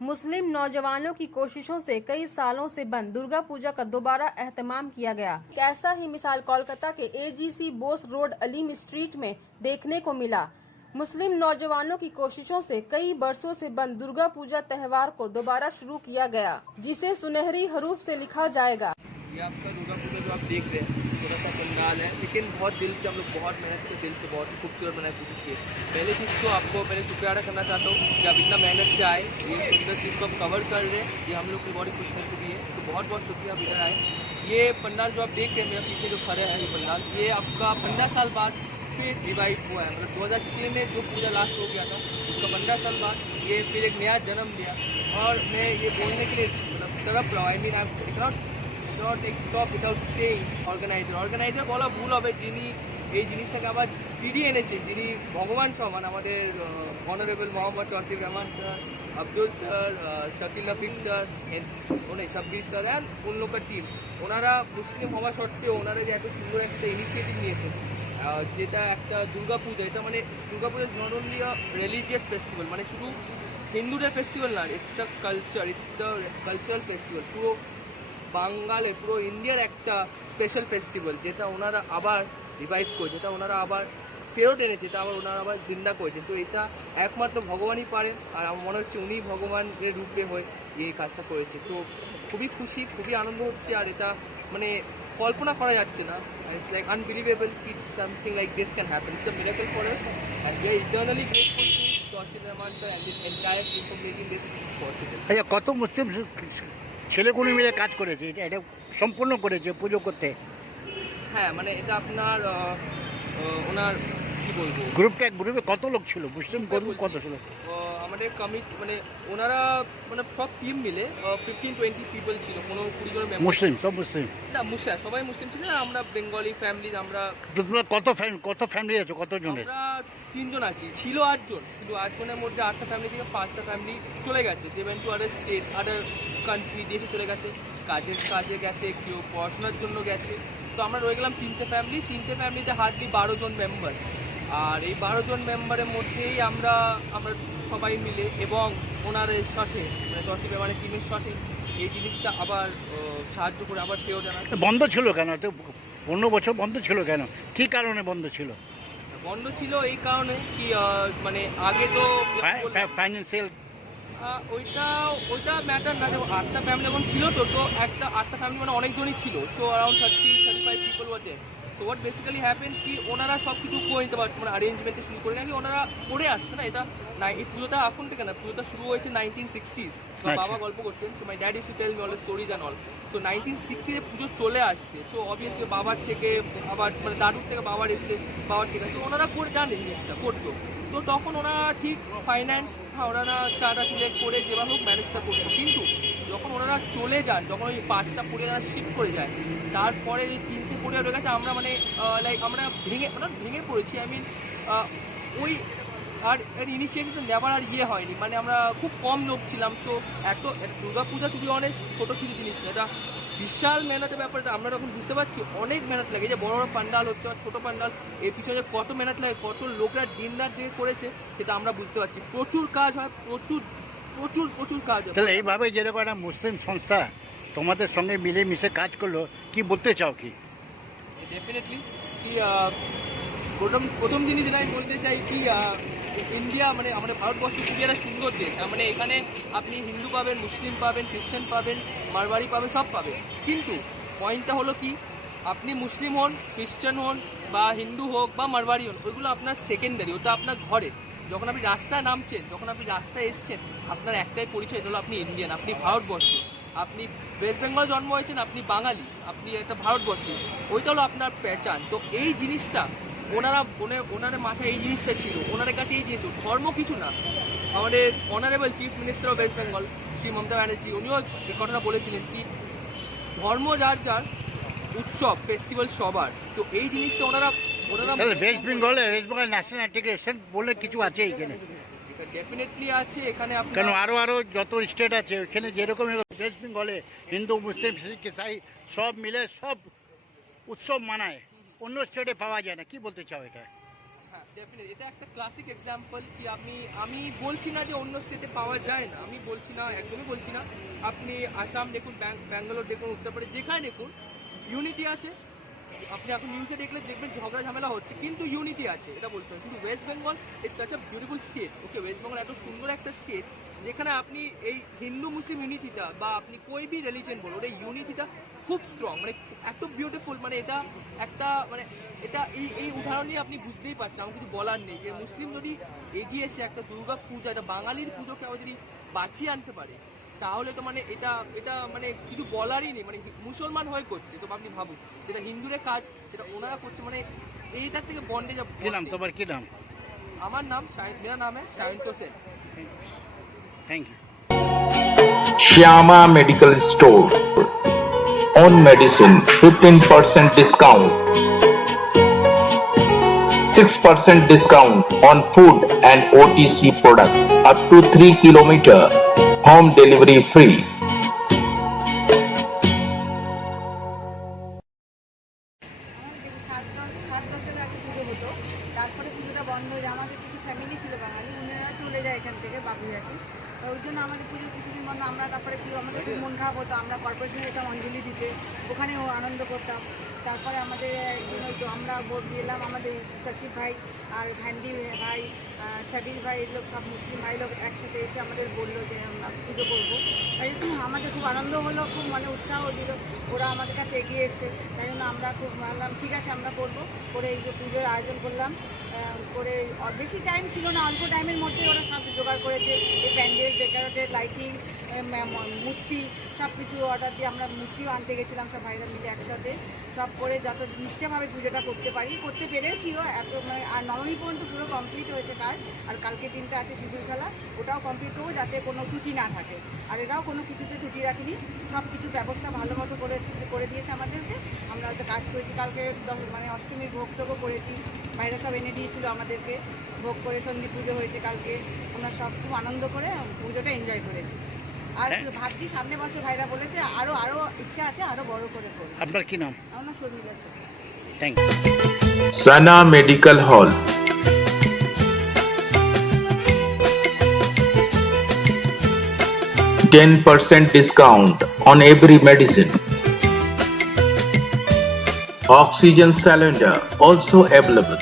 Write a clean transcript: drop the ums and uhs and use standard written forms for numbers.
मुस्लिम नौजवानों की कोशिशों से कई सालों से बंद दुर्गा पूजा का दोबारा एहतमाम किया गया। ऐसा ही मिसाल कोलकाता के AGC Bose road Aleem street में देखने को मिला। मुस्लिम नौजवानों की कोशिशों से कई वर्षों से बंद दुर्गा पूजा त्योहार को दोबारा शुरू किया गया, जिसे सुनहरी हरूफ से लिखा जाएगा। ये आपका दुर्गा पूजा जो आप देख रहे हैं थोड़ा सा पंडाल है, लेकिन बहुत दिल से हम लोग बहुत मेहनत से दिल से बहुत खूबसूरत बनाने की कोशिश की। पहले चीज़ तो आपको पहले शुक्रिया अदा करना चाहता हूँ कि आप इतना मेहनत से आए, ये सुंदर चीज़ को आप कवर कर रहे हैं, ये हम लोग की बड़ी खुशनसीबी है। तो बहुत बहुत शुक्रिया आप इधर आए। ये पंडाल जो आप देख रहे हैं मेरे पीछे जो खड़े हैं, ये पंडाल ये आपका 15 साल बाद फिर रिवाइव हुआ है। मतलब 2006 में जो पूजा लास्ट हो गया था उसका 15 साल बाद ये फिर एक नया जन्म लिया। और मैं ये बोलने के लिए मतलब तड़प रहा हूँ, I mean I not stop without saying organiser বলা ভুল হবে, যিনি এই জিনিসটাকে আবার ফিরিয়ে এনেছে, যিনি ভগবান সমান আমাদের honourable Mohammad Tausif Rahman sir, Abdul sir, Shakil Rafiq sir, Sabbir sir and অন্য টিম। ওনারা মুসলিম হওয়া সত্ত্বেও ওনারা যে এত সুন্দর একটা ইনিশিয়েটিভ নিয়েছেন, যেটা একটা দুর্গাপূজা, এটা মানে Durga Puja not only religious festival, মানে শুধু হিন্দুদের ফেস্টিভ্যাল না, it's the culture, it's the cultural festival, পুরো বাঙালি পুরো ইন্ডিয়ার একটা স্পেশাল ফেস্টিভ্যাল, যেটা ওনারা আবার রিভাইভ করেছে, যেটা ওনারা আবার ফেরত এনেছে, এটা আবার ওনারা আবার জিন্দা করেছে। তো এটা একমাত্র ভগবানই পারেন, আর আমার মনে হচ্ছে উনি ভগবানের রূপে হয়ে এই কাজটা করেছে। তো খুবই খুশি, খুবই আনন্দ হচ্ছে, আর এটা মানে কল্পনা করা যাচ্ছে না। ইটস লাইক আনবিলিভেবল কি something like this can happen. It's a miracle for us and we are eternally grateful to Tousif Rahman sir and this entire team for making this possible. আচ্ছা, কত মুসলিম ছেলেগুলো মিলে কাজ করেছে, এটা সম্পূর্ণ করেছে পুজো করতে? হ্যাঁ, মানে এটা আপনার ওনার কি বলবো, গ্রুপে কত লোক ছিল? মুসলিম গ্রুপ কত ছিল? আমাদের কমিটি মানে ওনারা মানে সব টিম মিলে 15-20 পিপল ছিল, কোনো 20 জন মেম্বার। মুসলিম? সব মুসলিম না, মুসলিম সবাই মুসলিম ছিল, আমরা বেঙ্গলি ফ্যামিলি। আমরা কত ফ্যামিলি আছে? কত জনের? আমরা 3 জন আছি, ছিল 8 জন, কিন্তু 8 জনের মধ্যে 8টা ফ্যামিলি থেকে 5টা ফ্যামিলি চলে গেছে, they went to other state, other country, দেশে চলে গেছে, কাজে গেছে, কেউ পড়াশোনার জন্য গেছে। তো আমরা রয়ে গেলাম 3টে ফ্যামিলিতে হার্ডলি 12 জন মেম্বার। আর এই 12 জন মেম্বারের মধ্যেই আমরা সবাই মিলে এবং ওনাদের সাথে মানে তৌসিফ রহমানের টিমের সাথে এই জিনিসটা আবার সাহায্য করে আবার ফেরত আনা। বন্ধ ছিল কেন? তো 15 বছর বন্ধ ছিল কেন? কি কারণে বন্ধ ছিল? বন্ধ ছিল এই কারণে কি মানে আগে তো ফাইন্যান্সিয়াল ওইটা ম্যাটার না। দেখো 8টা ফ্যামিলি এখন ছিল, তো 8টা ফ্যামিলি মানে অনেকজনই ছিল। সো অ্যারাউন্ড 30-35 পিপল ওয়ার দেয়ার। তো হোয়াট বেসিক্যালি হ্যাপেন কি ওনারা সব কিছু করে নিতে পারতো, মানে অ্যারেঞ্জমেন্টে শুরু করে, কারণ ওনারা করে আসছে না। এটা না, এই পুজোটা এখন থেকে না, পুজোটা শুরু হয়েছে 1960s। তো বাবা গল্প করতেন, so my dad use to tell me all the stories and all. So 1960 Puja চলে আসছে। সো অবভিয়াসলি বাবার থেকে আবার মানে দাদুর থেকে বাবার এসছে, বাবার থেকে, তো ওনারা করে জানে জিনিসটা করতো। তো তখন ওনারা ঠিক ফাইন্যান্স ওনারা চাঁদা তুলে করে যেভাবে হোক ম্যানেজটা করতো। কিন্তু যখন ওনারা চলে যান, যখন ওই 5টা পরিবার শিফট করে যায়, তারপরে এই 3টে পরিবার রয়ে গেছে, আমরা মানে লাইক আমরা ভেঙে পড়েছি। আই মিন ওই আর এর ইনিশিয়েটিভ নেবার আর হয়নি, মানে আমরা খুব কম লোক ছিলাম। তো দুর্গা পূজা টু বি অনেস্ট ছোটো কিছু জিনিস না, এটা বিশাল মেহনতের ব্যাপারটা আমরা যখন বুঝতে পারছি। অনেক মেহনত লাগে, যে বড় বড় পান্ডাল হচ্ছে আর ছোটো পান্ডাল, এর পিছনে কত মেহনত লাগে, কত লোকরা দিন রাত যে করেছে সেটা আমরা বুঝতে পারছি। প্রচুর কাজ হয়, প্রচুর কাজ হয়। তাহলে এইভাবে যেরকম একটা মুসলিম সংস্থা তোমাদের সঙ্গে মিলেমিশে কাজ করলো, কি বলতে চাও? কি ডেফিনেটলি কি প্রথম জিনিস যেটা আমি বলতে চাই কি ইন্ডিয়া মানে আমাদের ভারতবর্ষ খুবই একটা সুন্দর দেশ। মানে এখানে আপনি হিন্দু পাবেন, মুসলিম পাবেন, খ্রিস্টান পাবেন, মারওয়াড়ি পাবেন, সব পাবেন। কিন্তু পয়েন্টটা হলো কি, আপনি মুসলিম হন, খ্রিস্টান হন বা হিন্দু হোক বা মারওয়াড়ি হন, ওইগুলো আপনার সেকেন্ডারি, ওটা আপনার ঘরে। যখন আপনি রাস্তায় নামছেন, যখন আপনি রাস্তায় এসছেন, আপনার একটাই পরিচয়, এটা হলো আপনি ইন্ডিয়ান, আপনি ভারতবর্ষ। আপনি ওয়েস্ট বেঙ্গল জন্ম হয়েছেন, আপনি বাঙালি, আপনি একটা ভারতবর্ষী, ওইটা হলো আপনার পেহচান। তো এই জিনিসটা ওনারা মাথায় এই জিনিসটা ছিল, ওনাদের কাছে এই জিনিস ধর্ম কিছু না। আমাদের honourable chief minister of West Bengal Shri Mamata Banerjee, উনিও এই কথাটা বলেছিলেন কি ধর্ম যার উৎসব ফেস্টিভ্যাল সবার। তো এই জিনিসটা ওনারা ওয়েস্ট বেঙ্গল ন্যাশনাল ইন্টিগ্রেশন বলে কিছু আছে এখানে? ডেফিনেটলি আছে এখানে, কেন আরো যত স্টেট আছে ওইখানে যেরকম ওয়েস্ট বেঙ্গলে হিন্দু, মুসলিম, শিখ, ইসাই সব মিলে সব উৎসব মানায়, অন্য স্টেটে পাওয়া যায় না। কি বলতে চাও এটা? হ্যাঁ ডেফিনেট এটা একটা ক্লাসিক এক্সাম্পল কি আমি বলছি না যে অন্য স্টেটে পাওয়া যায় না, আমি বলছি না, একদমই বলছি না। আপনি আসাম দেখুন, ব্যাঙ্গালোর দেখুন, উত্তরপ্রদেশ যেখানে দেখুন ইউনিটি আছে। আপনি এখন নিউজে দেখলে দেখবেন ঝগড়া ঝামেলা হচ্ছে, কিন্তু ইউনিটি আছে, এটা বলতে হবে। কিন্তু West Bengal is such a beautiful state. Okay, West Bengal এত সুন্দর একটা স্টেট যেখানে আপনি এই হিন্দু মুসলিম ইউনিটিটা বা আপনি কোই বি রিলিজিয়ন বলুন, এই ইউনিটিটা খুব স্ট্রং, মানে এত বিউটিফুল। মানে এটা একটা মানে এটা এই উদাহরণ নিয়ে আপনি বুঝতেই পারছেন, আমার কিছু বলার নেই যে মুসলিম যদি এগিয়ে এসে একটা দুর্গা পূজা, এটা বাঙালির পুজোকে আবার যদি বাঁচিয়ে আনতে পারে, তাহলে তো মানে এটা মানে কিছু বলারই নেই। মানে মুসলমান হয়ে করছে, তো আপনি ভাবুন যেটা হিন্দুদের কাজ যেটা ওনারা করছে, মানে এইটার থেকে বন্ডেজ। কি নাম তোমার, কি নাম? আমার নাম মেরা নাম है Shayanta Sen. Thank you. Shyama Medical Store. On medicine, 15% discount. 6% discount on food and OTC products up to 3 kilometer. Home delivery free. সাত দশের আগে পুজো হতো, তারপরে পুজোটা বন্ধ হয়ে যায়। আমাদের কিছু ফ্যামিলি ছিল বাঙালি, উনারা চলে যায় এখান থেকে বাবুঘাটে। তো ওই জন্য আমাদের পুজো কিছুদিন বন্ধ। আমরা তারপরে কি আমাদের খুব মন খারাপ হতো, আমরা কর্পোরেশনে যেতাম অঞ্জলি দিতে, ওখানেও আনন্দ করতাম। তারপরে আমাদের একদিন ওই তো আমরা ভোট দিলাম, আমাদের কাশিফ ভাই আর ভ্যান্ডি ভাই, শাবির ভাই, এগুলো সব মুসলিম ভাই লোক একসাথে এসে আমাদের বললো যে আমরা পুজো করবো। তাই আমাদের খুব আনন্দ হলো, খুব মানে উৎসাহ দিল, ওরা আমাদের কাছে এগিয়ে এসছে। তাই জন্য আমরা খুব ভাবলাম ঠিক আছে আমরা করবো, করে এই যে পুজোর আয়োজন করলাম। করে বেশি টাইম ছিল না, অল্প টাইমের মধ্যে ওরা সব জোগাড় করেছে। এই প্যান্ডেল, ডেকোরেটেড, লাইটিং, মূর্তি সব কিছু অর্ডার দিয়ে আমরা মূর্তিও আনতে গেছিলাম সব ভাইরা মিলে একসাথে। সব করে যত নিষ্ঠাভাবে পুজোটা করতে পেরেছিও এত মানে। আর নবমী পর্যন্ত পুরো কমপ্লিট হয়েছে কাজ। আর কালকে দিনটা আছে শিশুর খেলা, ওটাও কমপ্লিট করবো যাতে কোনো ত্রুটি না থাকে। আর এরাও কোনো কিছুতে ত্রুটি রাখিনি, সব কিছু ব্যবস্থা ভালো মতো করে দিয়েছে আমাদেরকে। আমরা হয়তো কাজ করেছি, কালকে মানে অষ্টমীর ভোগ টোগও করেছি, ভাইরা সব এনে দিয়েছিল আমাদেরকে। ভোগ করে সন্ধি পুজো হয়েছে কালকে, আমরা সব খুব আনন্দ করে পুজোটা এনজয় করেছি। আর ভাবছি সামনে বছর ভাইরা বলেছে আরও ইচ্ছা আছে আরও বড় করে করবো। আপনার কি নাম? আমার নাম Sharmila Sen. Thank you. Sana Medical Hall. 10% discount on every medicine. Oxygen cylinder also available.